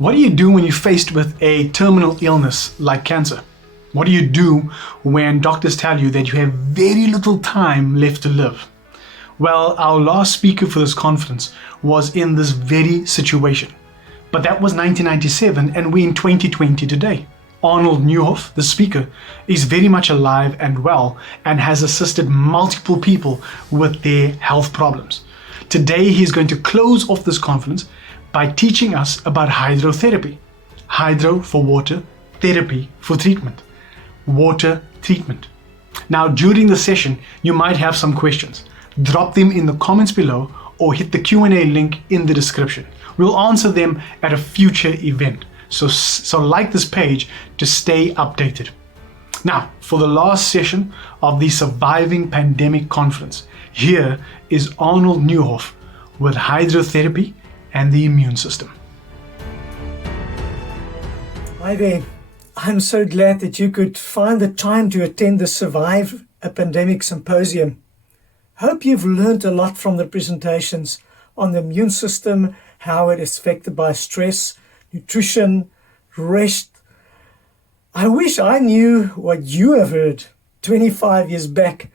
What do you do when you're faced with a terminal illness like cancer? What do you do when doctors tell you that you have very little time left to live? Well, our last speaker for this conference was in this very situation. But that was 1997 and we're in 2020 today. Arnold Neuhoff, the speaker, is very much alive and well and has assisted multiple people with their health problems. Today he's going to close off this conference by teaching us about hydrotherapy. Hydro for water, therapy for treatment. Water treatment. Now during the session you might have some questions. Drop them in the comments below or hit the Q&A link in the description. We'll answer them at a future event. So like this page to stay updated. Now, for the last session of the Surviving Pandemic Conference, here is Arnold Neuhoff with hydrotherapy and the immune system. Hi there. I'm so glad that you could find the time to attend the Survive a Pandemic Symposium. Hope you've learned a lot from the presentations on the immune system, how it is affected by stress, nutrition, rest. I wish I knew what you have heard 25 years back,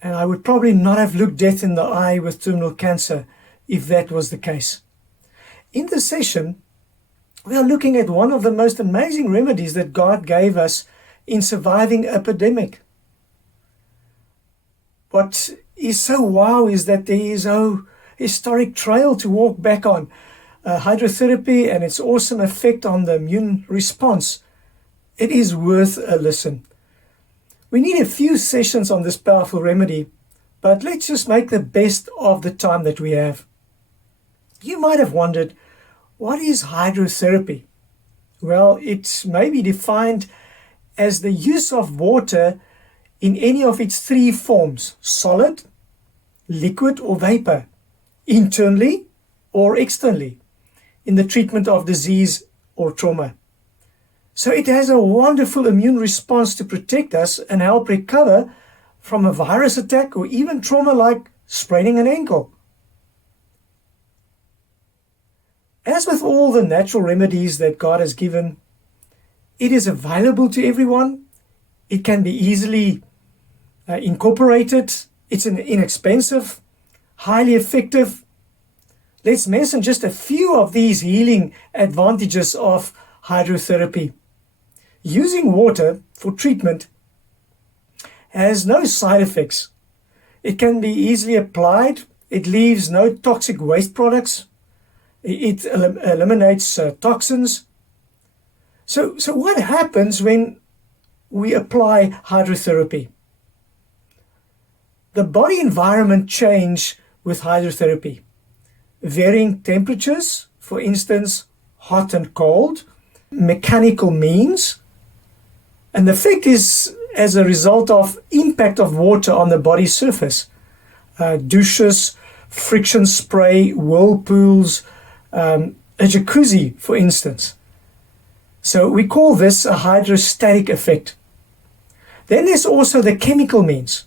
and I would probably not have looked death in the eye with terminal cancer if that was the case. In this session, we are looking at one of the most amazing remedies that God gave us in surviving a pandemic. What is so wow is that there is a historic trail to walk back on. Hydrotherapy and its awesome effect on the immune response. It is worth a listen. We need a few sessions on this powerful remedy, but let's just make the best of the time that we have. You might have wondered, what is hydrotherapy? Well, it may be defined as the use of water in any of its three forms: solid, liquid or vapor, internally or externally, in the treatment of disease or trauma. So it has a wonderful immune response to protect us and help recover from a virus attack or even trauma like spraining an ankle. As with all the natural remedies that God has given, it is available to everyone. It can be easily incorporated. It's inexpensive, highly effective. Let's mention just a few of these healing advantages of hydrotherapy. Using water for treatment has no side effects. It can be easily applied. It leaves no toxic waste products. It eliminates toxins. So what happens when we apply hydrotherapy? The body environment change with hydrotherapy. Varying temperatures, for instance, hot and cold, mechanical means, and the effect is as a result of impact of water on the body surface. Douches, friction spray, whirlpools, a jacuzzi, for instance. So we call this a hydrostatic effect. Then there's also the chemical means,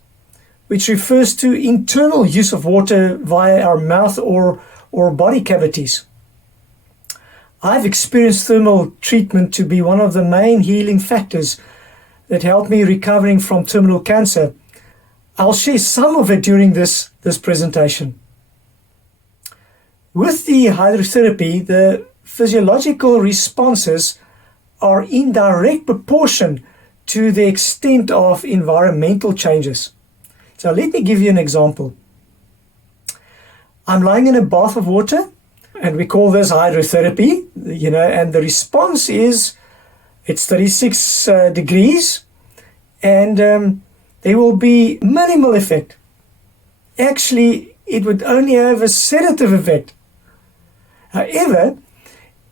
which refers to internal use of water via our mouth or body cavities. I've experienced thermal treatment to be one of the main healing factors that helped me recovering from terminal cancer. I'll share some of it during this presentation. With the hydrotherapy, the physiological responses are in direct proportion to the extent of environmental changes. So let me give you an example. I'm lying in a bath of water, and we call this hydrotherapy, and the response is, it's 36 degrees, and there will be minimal effect. Actually, it would only have a sedative effect. However,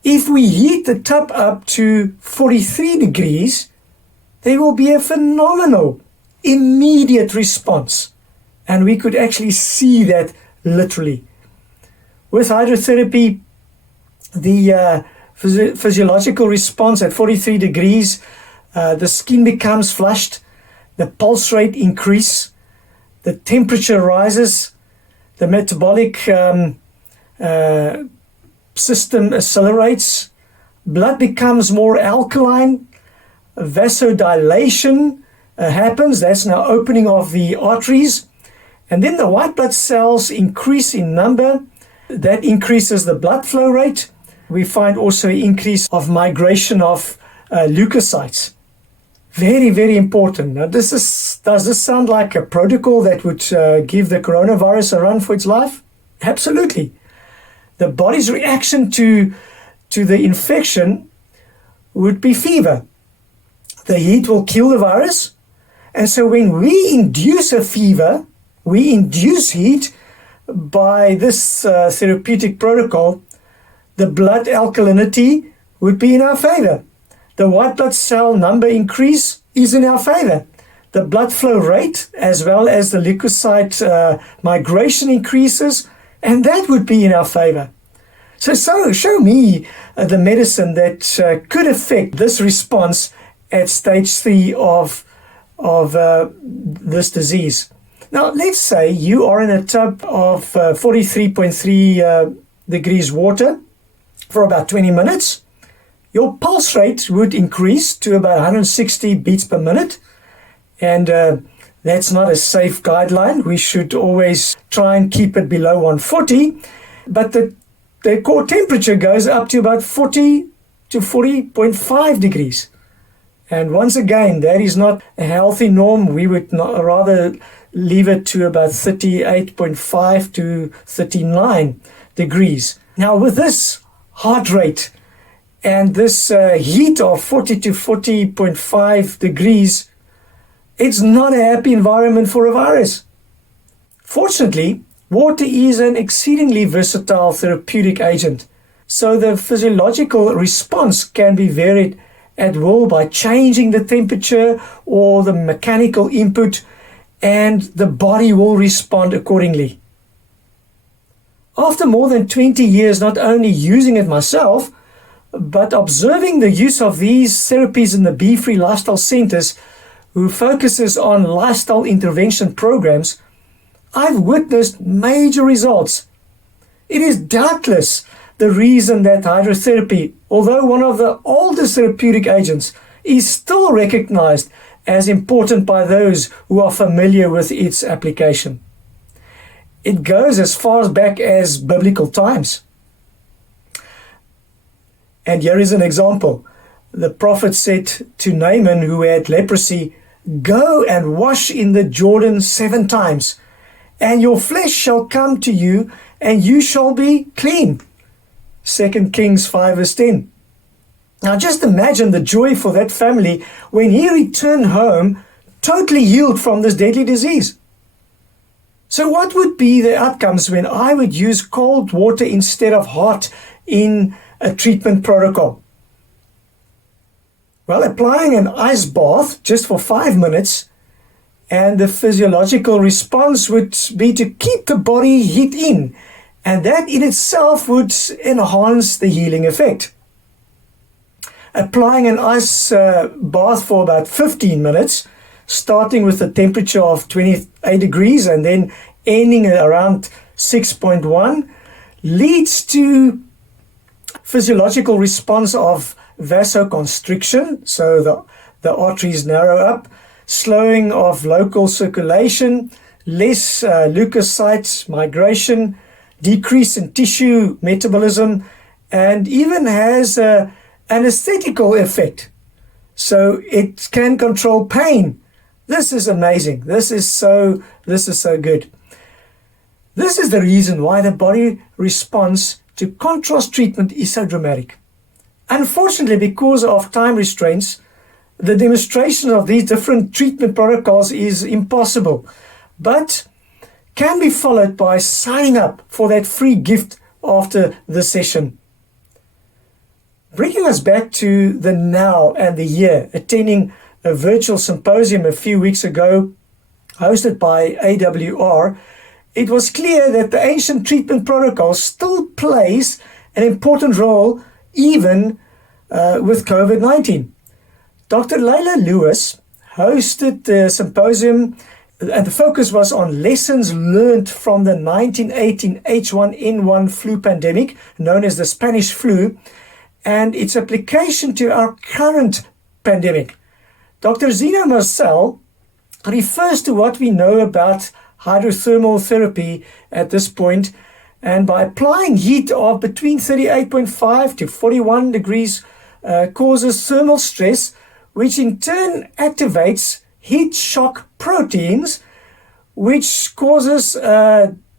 if we heat the tub up to 43 degrees, there will be a phenomenal immediate response. And we could actually see that literally. With hydrotherapy, the physiological response at 43 degrees, the skin becomes flushed, the pulse rate increases, the temperature rises, the metabolic system accelerates, blood becomes more alkaline, vasodilation happens, that's now opening of the arteries, and then the white blood cells increase in number, that increases the blood flow rate. We find also an increase of migration of leukocytes. Very, very important. Now, does this sound like a protocol that would give the coronavirus a run for its life? Absolutely. The body's reaction to the infection would be fever. The heat will kill the virus. And so when we induce a fever, we induce heat by this therapeutic protocol, the blood alkalinity would be in our favor. The white blood cell number increase is in our favor. The blood flow rate as well as the leukocyte migration increases, and that would be in our favor. So show me the medicine that could affect this response at stage 3 of this disease. Now, let's say you are in a tub of 43.3 degrees water for about 20 minutes. Your pulse rate would increase to about 160 beats per minute. And that's not a safe guideline. We should always try and keep it below 140. But the core temperature goes up to about 40 to 40.5 degrees. And once again, that is not a healthy norm. We would rather leave it to about 38.5 to 39 degrees. Now, with this heart rate and this heat of 40 to 40.5 degrees, it's not a happy environment for a virus. Fortunately, water is an exceedingly versatile therapeutic agent, so the physiological response can be varied at will by changing the temperature or the mechanical input, and the body will respond accordingly. After more than 20 years not only using it myself, but observing the use of these therapies in the Be Free Lifestyle Centers, who focuses on lifestyle intervention programs, I've witnessed major results. It is doubtless the reason that hydrotherapy, although one of the oldest therapeutic agents, is still recognized as important by those who are familiar with its application. It goes as far back as biblical times. And here is an example. The prophet said to Naaman, who had leprosy, "Go and wash in the Jordan 7 times, and your flesh shall come to you, and you shall be clean." 2 Kings 5 verse 10. Now just imagine the joy for that family when he returned home totally healed from this deadly disease. So what would be the outcomes when I would use cold water instead of hot in a treatment protocol? Well, applying an ice bath just for 5 minutes, and the physiological response would be to keep the body heat in, and that in itself would enhance the healing effect. Applying an ice bath for about 15 minutes, starting with a temperature of 28 degrees and then ending at around 6.1, leads to physiological response of vasoconstriction, so the arteries narrow up, slowing of local circulation, less leukocytes migration, decrease in tissue metabolism, and even has an anesthetical effect. So it can control pain. This is amazing. This is so good. This is the reason why the body response to contrast treatment is so dramatic. Unfortunately, because of time restraints, the demonstration of these different treatment protocols is impossible, but can be followed by signing up for that free gift after the session. Bringing us back to the now and the year, attending a virtual symposium a few weeks ago, hosted by AWR, it was clear that the ancient treatment protocol still plays an important role even with COVID-19. Dr. Leila Lewis hosted the symposium, and the focus was on lessons learned from the 1918 H1N1 flu pandemic, known as the Spanish flu, and its application to our current pandemic. Dr. Zeno Marcel refers to what we know about hydrothermal therapy at this point, and by applying heat of between 38.5 to 41 degrees causes thermal stress, which in turn activates heat shock proteins, which causes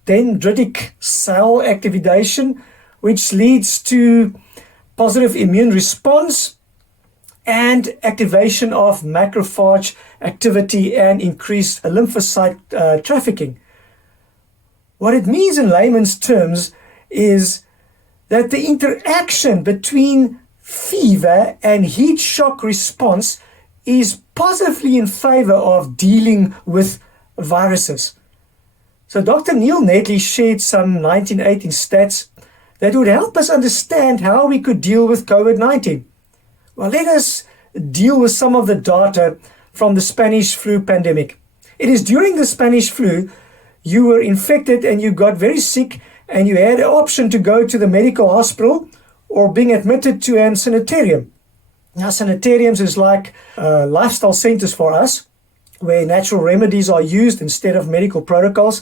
dendritic cell activation, which leads to positive immune response and activation of macrophage activity and increased lymphocyte trafficking. What it means in layman's terms is that the interaction between fever and heat shock response is positively in favor of dealing with viruses. So Dr. Neil Netley shared some 1918 stats that would help us understand how we could deal with COVID-19. Well, let us deal with some of the data from the Spanish flu pandemic. It is during the Spanish flu you were infected and you got very sick, and you had an option to go to the medical hospital or being admitted to a sanitarium. Now, sanitariums is like lifestyle centers for us, where natural remedies are used instead of medical protocols.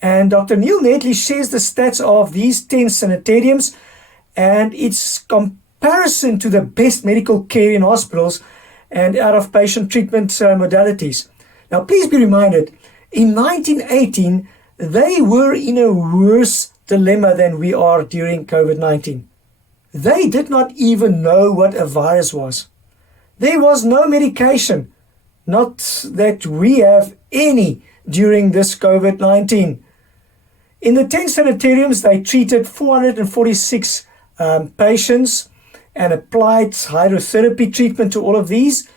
And Dr. Neil Netley shares the stats of these 10 sanitariums and its comparison to the best medical care in hospitals and out-of-patient treatment modalities. Now, please be reminded, in 1918, they were in a worse dilemma than we are during COVID-19. They did not even know what a virus was. There was no medication, not that we have any during this COVID-19. In the 10 sanitariums, they treated 446 patients and applied hydrotherapy treatment to all of these.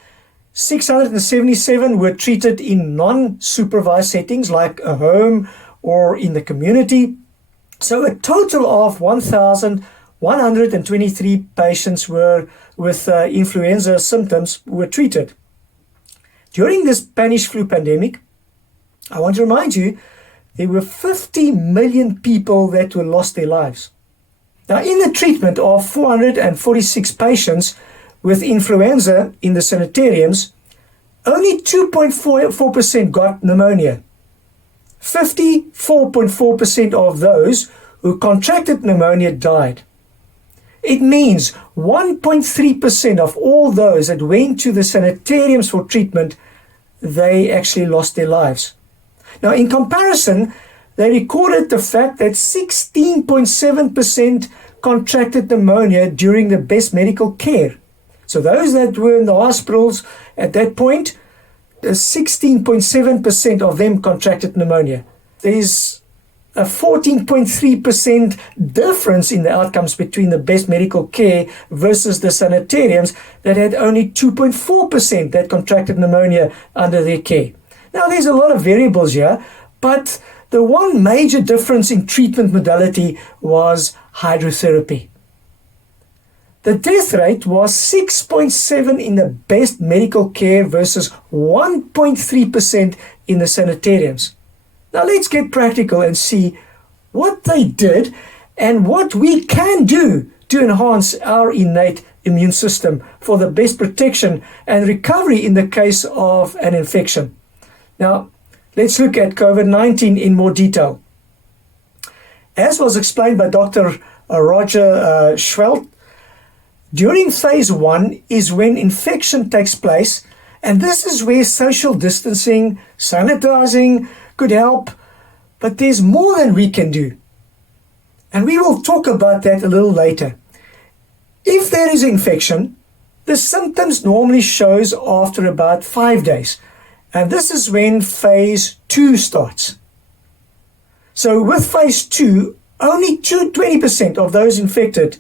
677 were treated in non-supervised settings like a home or in the community. So a total of 1,123 patients were with influenza symptoms were treated. During this Spanish flu pandemic, I want to remind you, there were 50 million people that were lost their lives. Now, in the treatment of 446 patients with influenza in the sanitariums, only 2.4% got pneumonia. 54.4% of those who contracted pneumonia died. It means 1.3% of all those that went to the sanitariums for treatment, they actually lost their lives. Now, in comparison, they recorded the fact that 16.7% contracted pneumonia during the best medical care. So those that were in the hospitals at that point, 16.7% of them contracted pneumonia. There's a 14.3% difference in the outcomes between the best medical care versus the sanitariums that had only 2.4% that contracted pneumonia under their care. Now, there's a lot of variables here, but the one major difference in treatment modality was hydrotherapy. The death rate was 6.7% in the best medical care versus 1.3% in the sanitariums. Now let's get practical and see what they did and what we can do to enhance our innate immune system for the best protection and recovery in the case of an infection. Now, let's look at COVID-19 in more detail. As was explained by Dr. Roger Schwelt, during phase 1 is when infection takes place, and this is where social distancing, sanitizing could help, but there's more than we can do. And we will talk about that a little later. If there is infection, the symptoms normally shows after about 5 days, and this is when phase 2 starts. So with phase 2, only 20% of those infected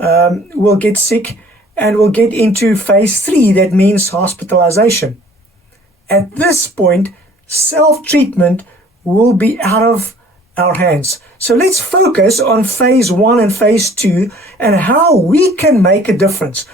will get sick and will get into phase 3, that means hospitalization. At this point, self-treatment will be out of our hands. So let's focus on phase 1 and phase 2 and how we can make a difference.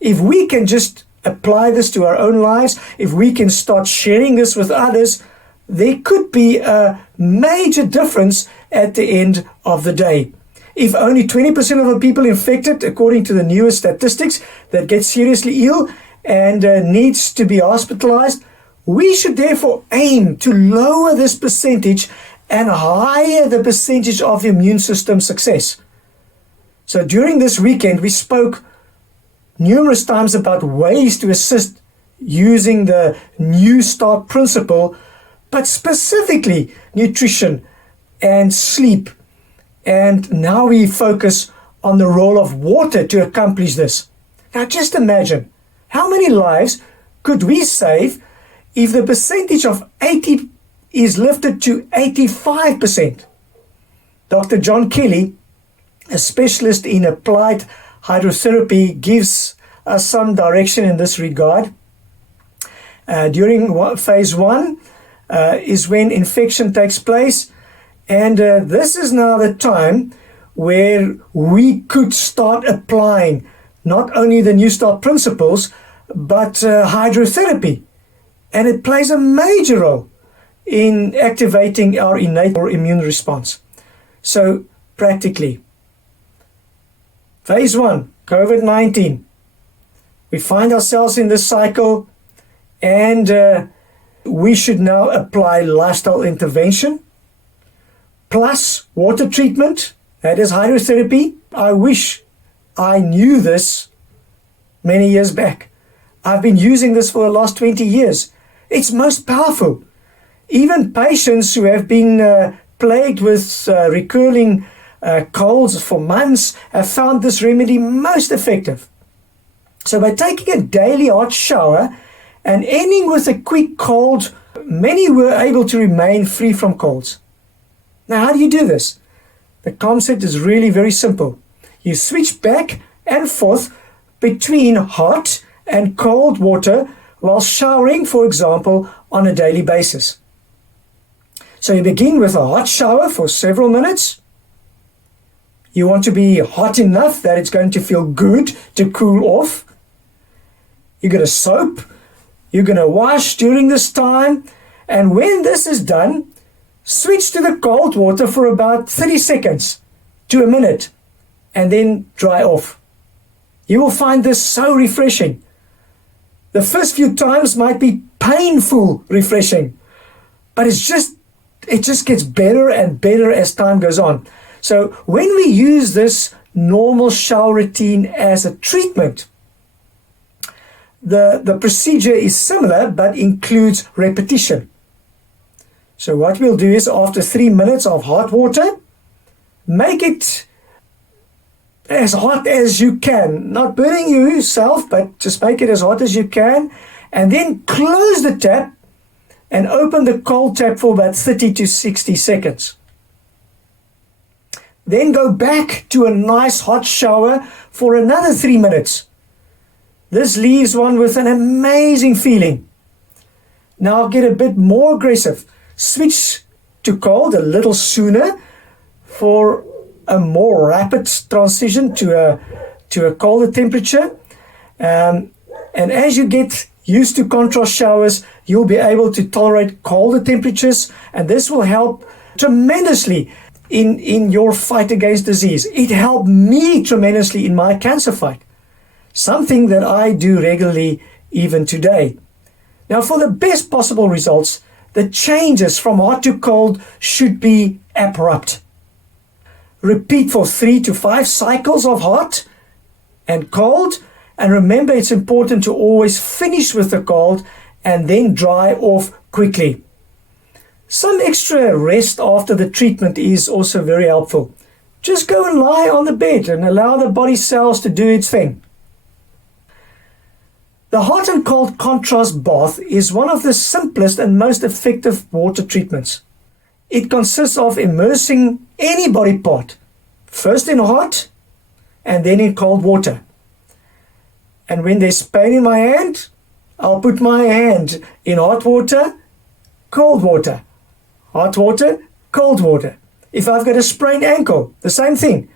If we can just apply this to our own lives, if we can start sharing this with others, there could be a major difference at the end of the day. If only 20% of the people infected, according to the newest statistics, that get seriously ill and needs to be hospitalized, we should therefore aim to lower this percentage and higher the percentage of immune system success. So during this weekend, we spoke numerous times about ways to assist using the New Start principle, but specifically nutrition and sleep. And now we focus on the role of water to accomplish this. Now just imagine, how many lives could we save if the percentage of 80 is lifted to 85%? Dr. John Kelly, a specialist in applied hydrotherapy, gives us some direction in this regard. During phase 1 is when infection takes place, and this is now the time where we could start applying not only the New Start principles, but hydrotherapy. And it plays a major role in activating our innate immune response. So practically, phase 1, COVID-19. We find ourselves in this cycle, and we should now apply lifestyle intervention plus water treatment. That is hydrotherapy. I wish I knew this many years back. I've been using this for the last 20 years. It's most powerful. Even patients who have been plagued with recurring colds for months have found this remedy most effective. So by taking a daily hot shower and ending with a quick cold, many were able to remain free from colds. Now, how do you do this? The concept is really very simple. You switch back and forth between hot and cold water while showering, for example, on a daily basis. So you begin with a hot shower for several minutes. You want to be hot enough that it's going to feel good to cool off. You're going to soap. You're going to wash during this time. And when this is done, switch to the cold water for about 30 seconds to a minute and then dry off. You will find this so refreshing. The first few times might be painful refreshing, but it just gets better and better as time goes on. So when we use this normal shower routine as a treatment, the procedure is similar but includes repetition. So what we'll do is, after 3 minutes of hot water, make it as hot as you can, not burning yourself, but just make it as hot as you can, and then close the tap and open the cold tap for about 30 to 60 seconds. Then go back to a nice hot shower for another 3 minutes. This leaves one with an amazing feeling. Now get a bit more aggressive. Switch to cold a little sooner for a more rapid transition to a colder temperature. And as you get used to contrast showers, you'll be able to tolerate colder temperatures, and this will help tremendously in your fight against disease. It helped me tremendously in my cancer fight, something that I do regularly even today. Now, for the best possible results, the changes from hot to cold should be abrupt. Repeat for 3 to 5 cycles of hot and cold, and remember, it's important to always finish with the cold and then dry off quickly. Some extra rest after the treatment is also very helpful. Just go and lie on the bed and allow the body cells to do its thing. The hot and cold contrast bath is one of the simplest and most effective water treatments. It consists of immersing any body part, first in hot and then in cold water. And when there's pain in my hand, I'll put my hand in hot water, cold water, hot water, cold water. If I've got a sprained ankle, the same thing.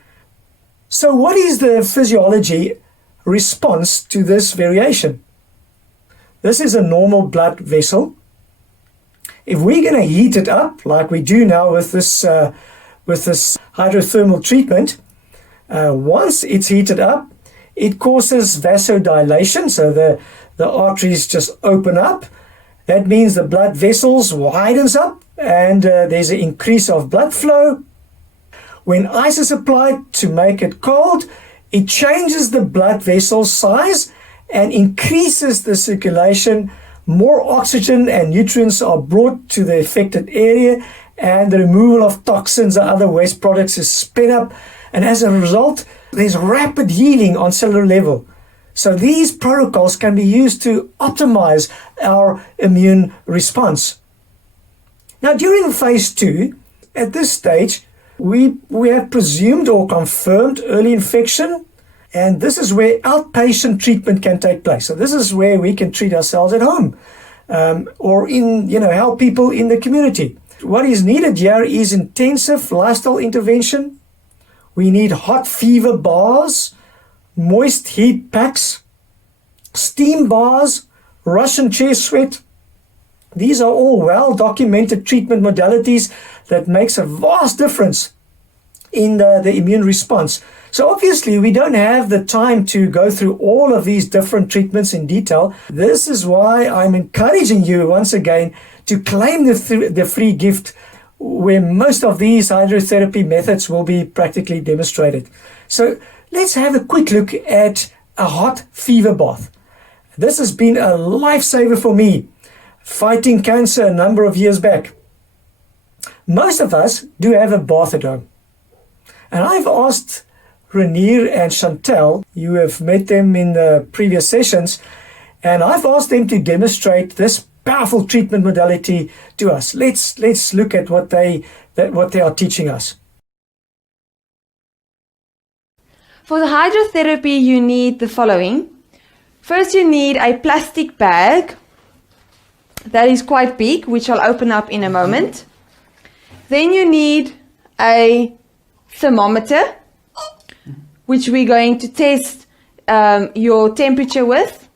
So what is the physiology response to this variation? This is a normal blood vessel. If we're going to heat it up, like we do now with this hydrothermal treatment, Once it's heated up, it causes vasodilation, so the arteries just open up. That means the blood vessels widens up and there's an increase of blood flow. When ice is applied to make it cold, it changes the blood vessel size and increases the circulation. More oxygen and nutrients are brought to the affected area, and the removal of toxins and other waste products is sped up. And as a result, there's rapid healing on cellular level. So these protocols can be used to optimize our immune response. Now, during phase 2, at this stage, we have presumed or confirmed early infection, and this is where outpatient treatment can take place. So this is where we can treat ourselves at home, or help people in the community. What is needed here is intensive lifestyle intervention. We need hot fever bars, moist heat packs, steam bars, Russian chair sweat. These are all well-documented treatment modalities that makes a vast difference in the immune response. So obviously we don't have the time to go through all of these different treatments in detail. This is why I'm encouraging you once again to claim the free gift, where most of these hydrotherapy methods will be practically demonstrated. So let's have a quick look at a hot fever bath. This has been a lifesaver for me, fighting cancer a number of years back. Most of us do have a bath at home. And I've asked Renier and Chantel, you have met them in the previous sessions, and I've asked them to demonstrate this powerful treatment modality to us. Let's look at what they are teaching us. For the hydrotherapy, you need the following. First, you need a plastic bag that is quite big, which I'll open up in a moment. Then you need a thermometer, which we're going to test your temperature with.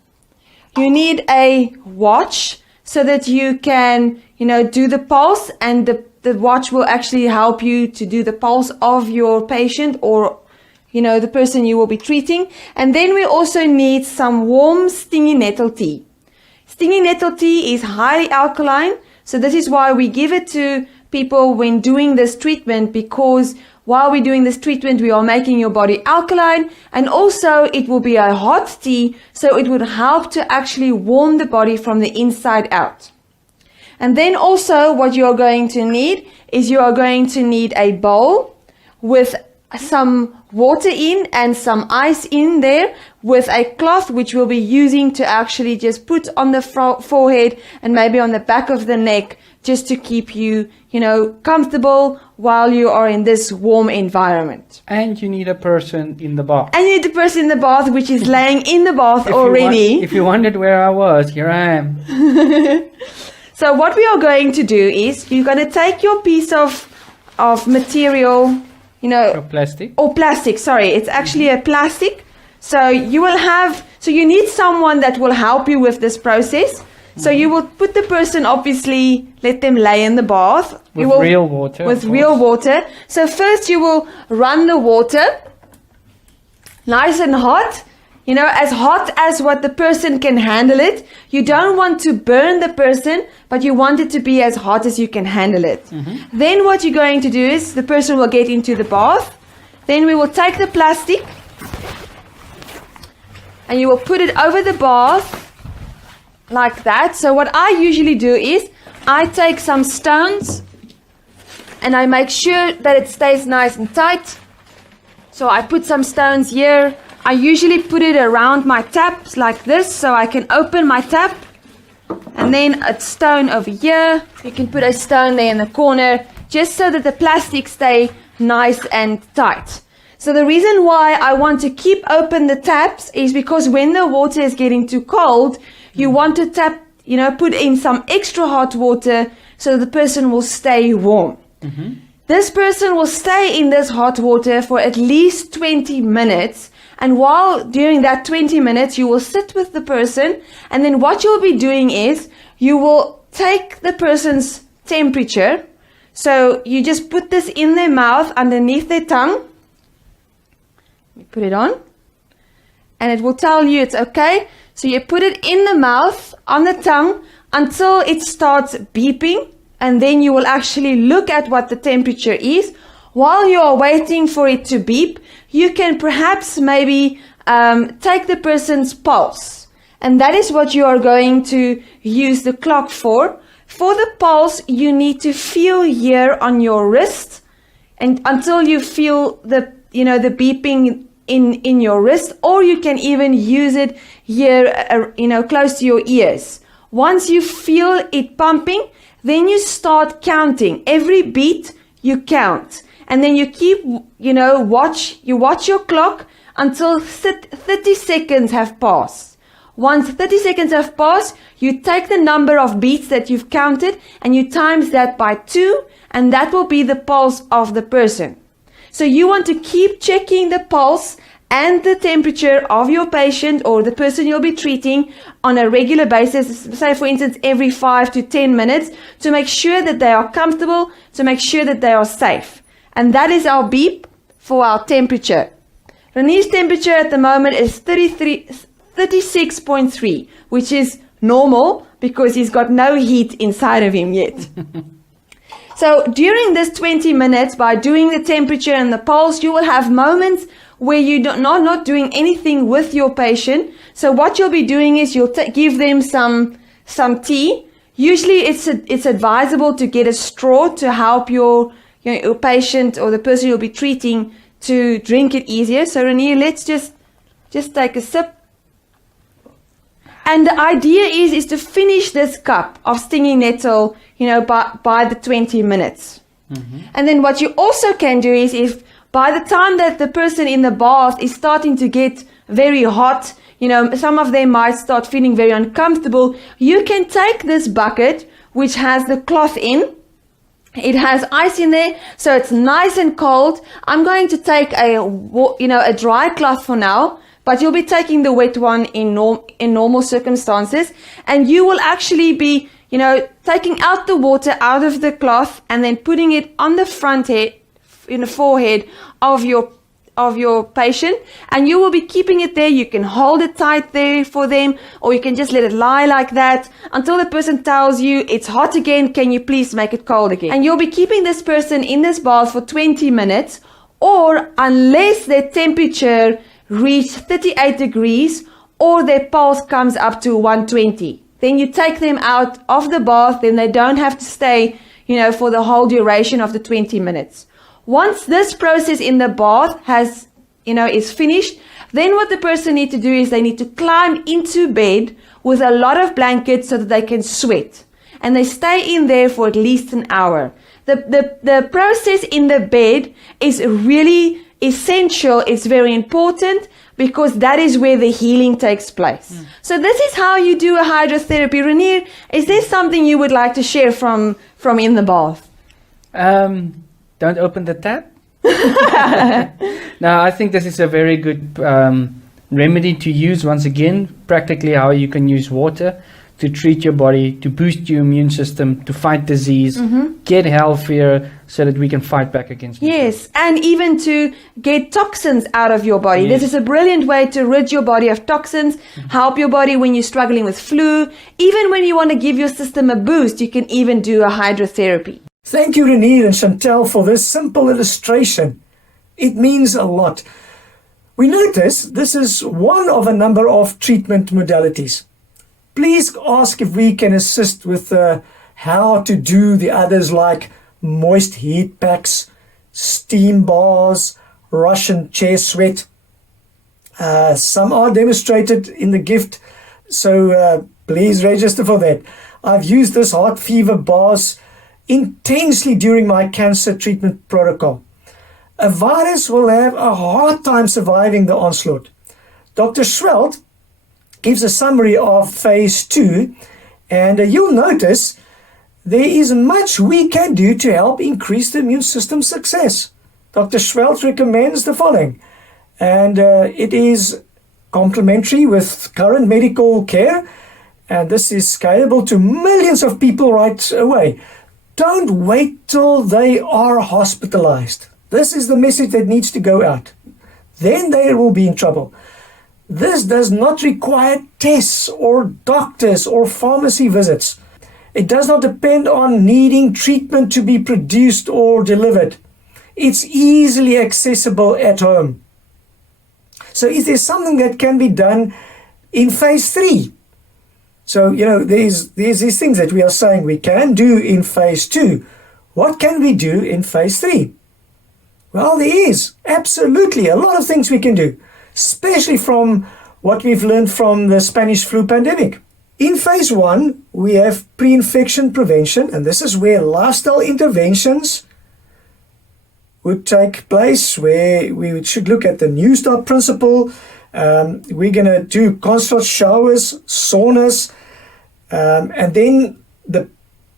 You need a watch so that you can, do the pulse, and the watch will actually help you to do the pulse of your patient or, the person you will be treating. And then we also need some warm stingy nettle tea. Stingy nettle tea is highly alkaline, so this is why we give it to people when doing this treatment, because while we're doing this treatment, we are making your body alkaline, and also it will be a hot tea, so it would help to actually warm the body from the inside out. And then also what you're going to need is you are going to need a bowl with some water in and some ice in there, with a cloth which we'll be using to actually just put on the forehead and maybe on the back of the neck, just to keep you, comfortable while you are in this warm environment. And you need a person in the bath. And you need the person in the bath, which is laying in the bath already. If you wondered where I was, here I am. So what we are going to do is, you're going to take your piece of material, Or plastic. Or plastic, sorry. It's actually a plastic. So you need someone that will help you with this process. So you will put the person, obviously, let them lay in the bath. With real water. With real water. So first you will run the water, nice and hot, as hot as what the person can handle it. You don't want to burn the person, but you want it to be as hot as you can handle it. Mm-hmm. Then what you're going to do is, the person will get into the bath. Then we will take the plastic and you will put it over the bath like that. So what I usually do is, I take some stones and I make sure that it stays nice and tight. So I put some stones here. I usually put it around my taps like this, so I can open my tap. And then a stone over here. You can put a stone there in the corner, just so that the plastic stay nice and tight. So the reason why I want to keep open the taps is because when the water is getting too cold, you want to tap, put in some extra hot water so the person will stay warm. Mm-hmm. This person will stay in this hot water for at least 20 minutes. And during that 20 minutes, you will sit with the person. And then what you'll be doing is, you will take the person's temperature. So you just put this in their mouth, underneath their tongue. You put it on, and it will tell you it's okay. So you put it in the mouth, on the tongue, until it starts beeping, and then you will actually look at what the temperature is. While you are waiting for it to beep, you can perhaps maybe take the person's pulse. And that is what you are going to use the clock for. For the pulse, you need to feel here on your wrist, and until you feel the beeping in your wrist, or you can even use it here, close to your ears. Once you feel it pumping, then you start counting. Every beat you count, and then you keep, watch your clock until 30 seconds have passed. Once 30 seconds have passed, you take the number of beats that you've counted and you times that by 2, and that will be the pulse of the person. So you want to keep checking the pulse and the temperature of your patient or the person you'll be treating on a regular basis, say for instance every 5 to 10 minutes, to make sure that they are comfortable, to make sure that they are safe. And that is our beep for our temperature. Renee's temperature at the moment is 36.3, which is normal because he's got no heat inside of him yet. So during this 20 minutes, by doing the temperature and the pulse, you will have moments where you're not doing anything with your patient. So what you'll be doing is you'll give them some tea. Usually it's advisable to get a straw to help your patient or the person you'll be treating to drink it easier. So Renee, let's just take a sip. And the idea is to finish this cup of stinging nettle, by the 20 minutes. Mm-hmm. And then what you also can do is, if by the time that the person in the bath is starting to get very hot, some of them might start feeling very uncomfortable, you can take this bucket, which has the cloth in. It has ice in there, so it's nice and cold. I'm going to take a dry cloth for now, but you'll be taking the wet one in normal circumstances, and you will actually be, taking out the water out of the cloth and then putting it on the forehead of your patient, and you will be keeping it there. You can hold it tight there for them, or you can just let it lie like that until the person tells you it's hot again, can you please make it cold again? And you'll be keeping this person in this bath for 20 minutes, or unless their temperature reaches 38 degrees or their pulse comes up to 120. Then you take them out of the bath, then they don't have to stay, for the whole duration of the 20 minutes. Once this process in the bath is finished, then what the person needs to do is they need to climb into bed with a lot of blankets so that they can sweat. And they stay in there for at least an hour. The process in the bed is really essential. It's very important because that is where the healing takes place. So this is how you do a hydrotherapy. Rainier, is there something you would like to share from in the bath? Don't open the tap. No, I think this is a very good remedy to use. Once again, practically how you can use water to treat your body, to boost your immune system, to fight disease, get healthier so that we can fight back against disease. Yes, and even to get toxins out of your body. Yes. This is a brilliant way to rid your body of toxins, help your body when you're struggling with flu. Even when you want to give your system a boost, you can even do a hydrotherapy. Thank you, Renee and Chantel, for this simple illustration. It means a lot. We notice this is one of a number of treatment modalities. Please ask if we can assist with how to do the others, like moist heat packs, steam bars, Russian chair sweat. Some are demonstrated in the gift, so please register for that. I've used this heart fever bars intensely during my cancer treatment protocol. A virus will have a hard time surviving the onslaught. Dr. Schwelt gives a summary of phase 2, and you'll notice there is much we can do to help increase the immune system success. Dr. Schwelt recommends the following, and it is complementary with current medical care, and this is scalable to millions of people right away. Don't wait till they are hospitalized. This is the message that needs to go out. then they will be in trouble. This does not require tests or doctors or pharmacy visits. It does not depend on needing treatment to be produced or delivered. It's easily accessible at home. So is there something that can be done in phase 3? So, there's these things that we are saying we can do in phase 2. What can we do in phase 3? Well, there is absolutely a lot of things we can do, especially from what we've learned from the Spanish flu pandemic. In phase 1, we have pre-infection prevention, and this is where lifestyle interventions would take place, where we should look at the New Start principle. We're going to do constant showers, saunas, and then the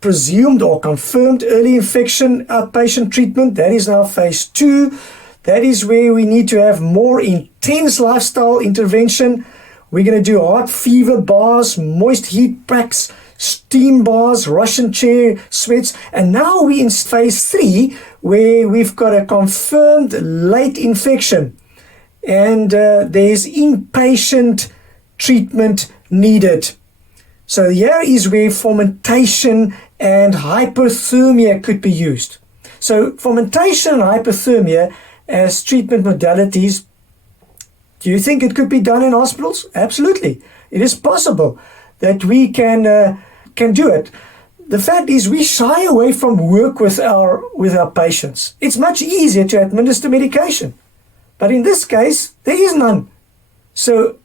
presumed or confirmed early infection outpatient treatment. That is now phase 2. That is where we need to have more intense lifestyle intervention. We're going to do hot fever bars, moist heat packs, steam bars, Russian chair sweats. And now we're in phase 3, where we've got a confirmed late infection. And there's inpatient treatment needed. So here is where fermentation and hypothermia could be used. So fermentation and hypothermia as treatment modalities, do you think it could be done in hospitals? Absolutely. It is possible that we can do it. The fact is we shy away from work with our patients. It's much easier to administer medication. But in this case, there is none. So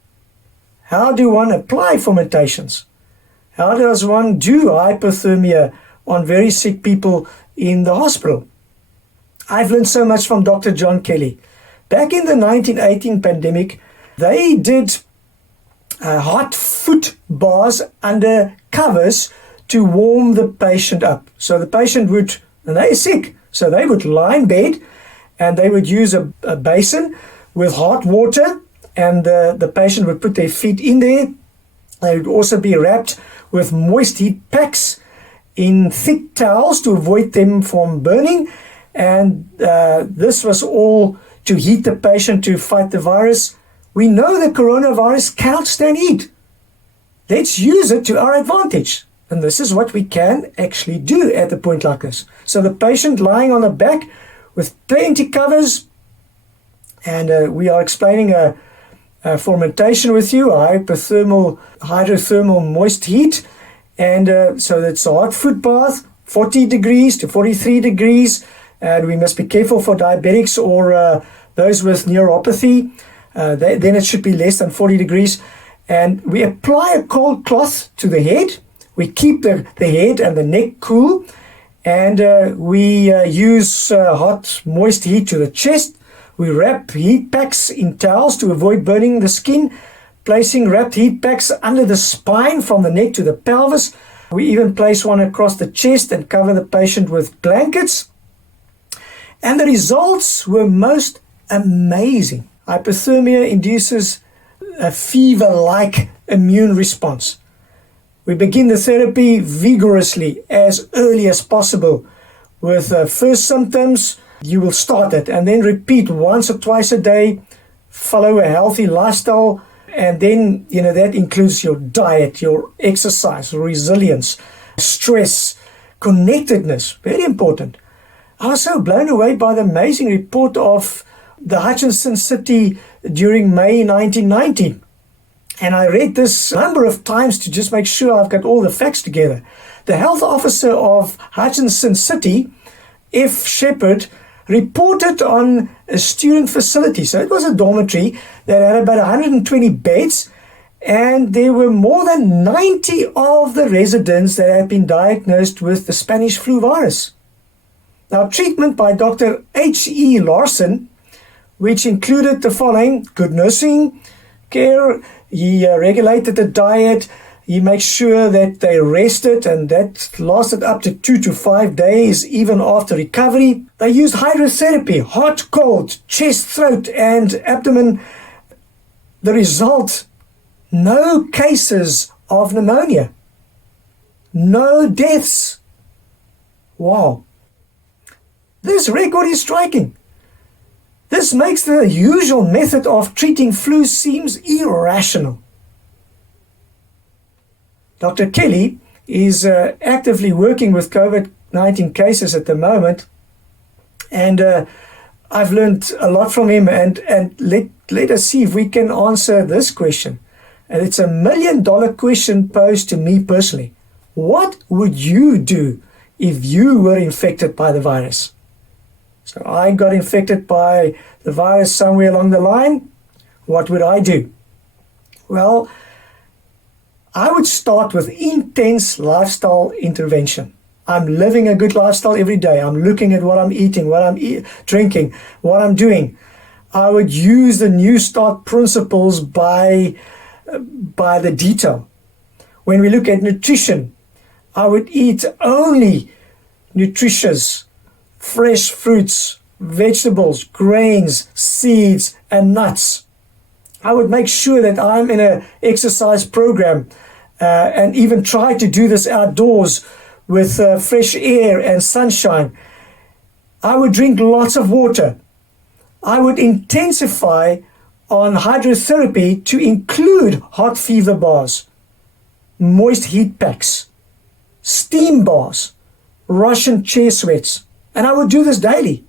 how do one apply fermentations? How does one do hypothermia on very sick people in the hospital? I've learned so much from Dr. John Kelly. Back in the 1918 pandemic, they did hot foot bars under covers to warm the patient up. So the patient would, and they're sick, so they would lie in bed and they would use a basin with hot water, and the patient would put their feet in there. They would also be wrapped with moist heat packs in thick towels to avoid them from burning. And this was all to heat the patient to fight the virus. We know the coronavirus cannot stand heat. Let's use it to our advantage. And this is what we can actually do at a point like this. So the patient lying on the back with plenty covers, and we are explaining a fermentation with you, hydrothermal moist heat. And so that's a hot foot bath, 40 degrees to 43 degrees. And we must be careful for diabetics or those with neuropathy. Then it should be less than 40 degrees. And we apply a cold cloth to the head. We keep the head and the neck cool. And we use hot, moist heat to the chest. We wrap heat packs in towels to avoid burning the skin, placing wrapped heat packs under the spine from the neck to the pelvis. We even place one across the chest and cover the patient with blankets. And the results were most amazing. Hypothermia induces a fever-like immune response. We begin the therapy vigorously as early as possible. With first symptoms, you will start it and then repeat once or twice a day. Follow a healthy lifestyle, and then that includes your diet, your exercise, resilience, stress, connectedness. Very important. I was so blown away by the amazing report of the Hutchinson City during May 1990. And I read this a number of times to just make sure I've got all the facts together. The health officer of Hutchinson City, F. Shepherd, reported on a student facility. So it was a dormitory that had about 120 beds, and there were more than 90 of the residents that had been diagnosed with the Spanish flu virus. Now, treatment by Dr. H.E. Larson, which included the following: good nursing care. He regulated the diet. He makes sure that they rested, and that lasted up to 2 to 5 days, even after recovery. They used hydrotherapy, hot, cold, chest, throat, and abdomen. The result: no cases of pneumonia. No deaths. Wow. This record is striking. This makes the usual method of treating flu seems irrational. Dr. Kelly is actively working with COVID-19 cases at the moment, and I've learned a lot from him, and let us see if we can answer this question. And it's $1 million question posed to me personally. What would you do if you were infected by the virus? So I got infected by the virus somewhere along the line. What would I do? Well, I would start with intense lifestyle intervention. I'm living a good lifestyle every day. I'm looking at what I'm eating, what I'm drinking, what I'm doing. I would use the New Start principles by the detail. When we look at nutrition, I would eat only nutritious, fresh fruits, vegetables, grains, seeds, and nuts. I would make sure that I'm in an exercise program and even try to do this outdoors with fresh air and sunshine. I would drink lots of water. I would intensify on hydrotherapy to include hot fever bars, moist heat packs, steam bars, Russian chair sweats, and I would do this daily.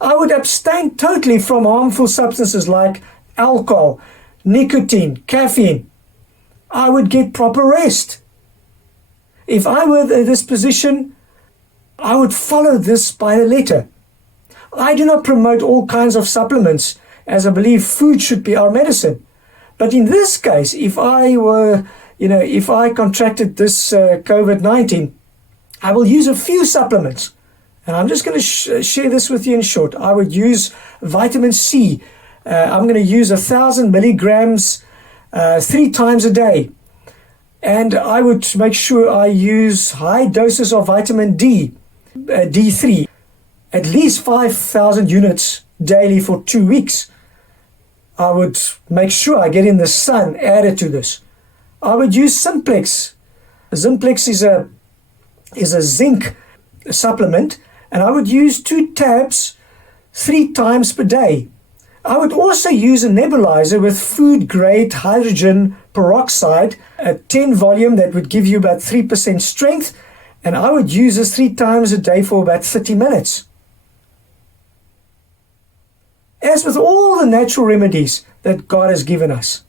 I would abstain totally from harmful substances like alcohol, nicotine, caffeine. I would get proper rest. If I were in this position, I would follow this by the letter. I do not promote all kinds of supplements, as I believe food should be our medicine. But in this case, if I contracted this COVID-19, I will use a few supplements. And I'm just going to share this with you in short. I would use vitamin C. I'm going to use 1,000 milligrams 3 times a day. And I would make sure I use high doses of vitamin D, D3, at least 5,000 units daily for 2 weeks. I would make sure I get in the sun added to this. I would use Simplex. Simplex is a zinc supplement, and I would use 2 tabs 3 times per day. I would also use a nebulizer with food-grade hydrogen peroxide, a 10 volume that would give you about 3% strength, and I would use this 3 times a day for about 30 minutes. As with all the natural remedies that God has given us,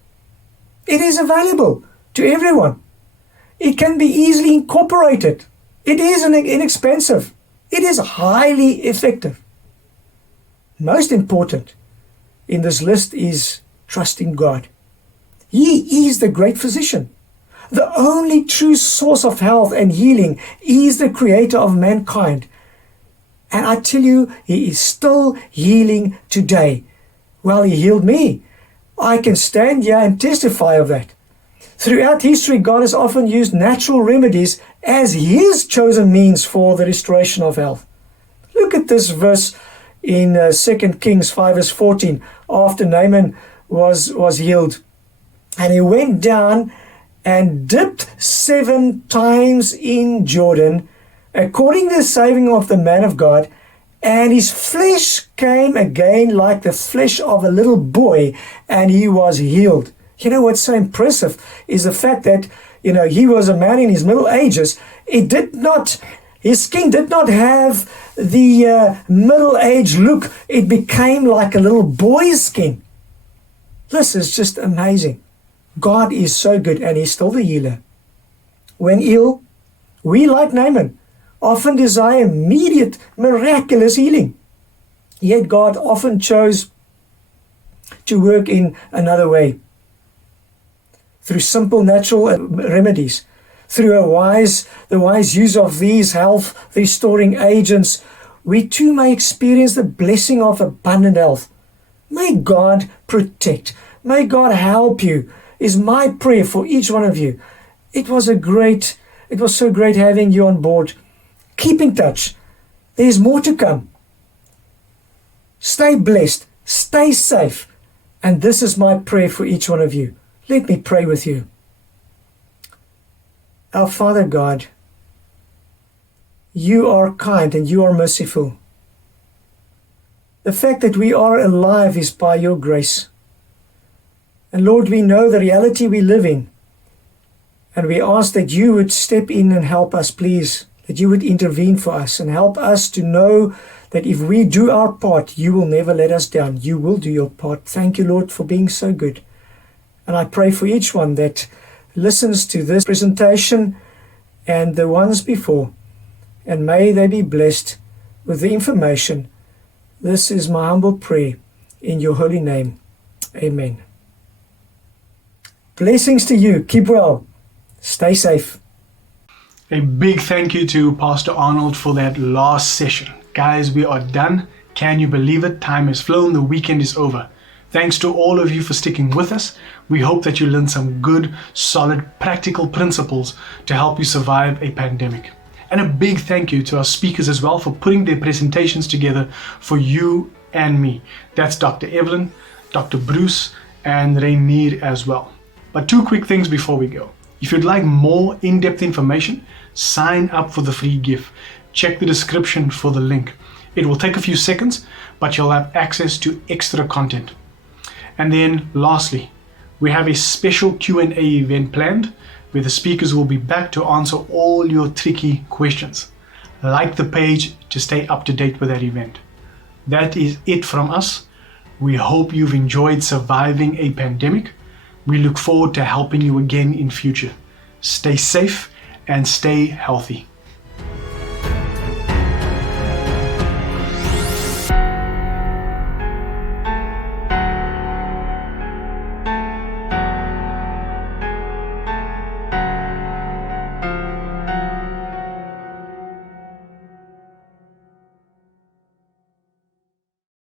it is available to everyone. It can be easily incorporated. It is inexpensive. It is highly effective. Most important in this list is trusting God. He is the great physician. The only true source of health and healing is the creator of mankind. And I tell you, he is still healing today. Well, he healed me. I can stand here and testify of that. Throughout history, God has often used natural remedies as his chosen means for the restoration of health. Look at this verse in 2 Kings 5 verse 14. After Naaman was healed, and he went down and dipped 7 times in Jordan, according to the saving of the man of God, and his flesh came again like the flesh of a little boy, and he was healed. You know what's so impressive is the fact that, he was a man in his middle ages. His skin did not have the middle-aged look. It became like a little boy's skin. This is just amazing. God is so good, and he's still the healer. When ill, we, like Naaman, often desire immediate, miraculous healing. Yet God often chose to work in another way. Through simple natural remedies, through the wise use of these health restoring agents, we too may experience the blessing of abundant health. May God protect. May God help you, is my prayer for each one of you. It was so great having you on board. Keep in touch. There's more to come. Stay blessed. Stay safe. And this is my prayer for each one of you. Let me pray with you. Our Father God, you are kind and you are merciful. The fact that we are alive is by your grace. And Lord, we know the reality we live in. And we ask that you would step in and help us, please. That you would intervene for us and help us to know that if we do our part, you will never let us down. You will do your part. Thank you, Lord, for being so good. And I pray for each one that listens to this presentation and the ones before. And may they be blessed with the information. This is my humble prayer in your holy name. Amen. Blessings to you. Keep well. Stay safe. A big thank you to Pastor Arnold for that last session. Guys, we are done. Can you believe it? Time has flown. The weekend is over. Thanks to all of you for sticking with us. We hope that you learned some good, solid, practical principles to help you survive a pandemic. And a big thank you to our speakers as well for putting their presentations together for you and me. That's Dr. Evelyn, Dr. Bruce, and Rainier as well. But two quick things before we go. If you'd like more in-depth information, sign up for the free gift. Check the description for the link. It will take a few seconds, but you'll have access to extra content. And then lastly, we have a special Q&A event planned where the speakers will be back to answer all your tricky questions. Like the page to stay up to date with that event. That is it from us. We hope you've enjoyed surviving a pandemic. We look forward to helping you again in future. Stay safe and stay healthy.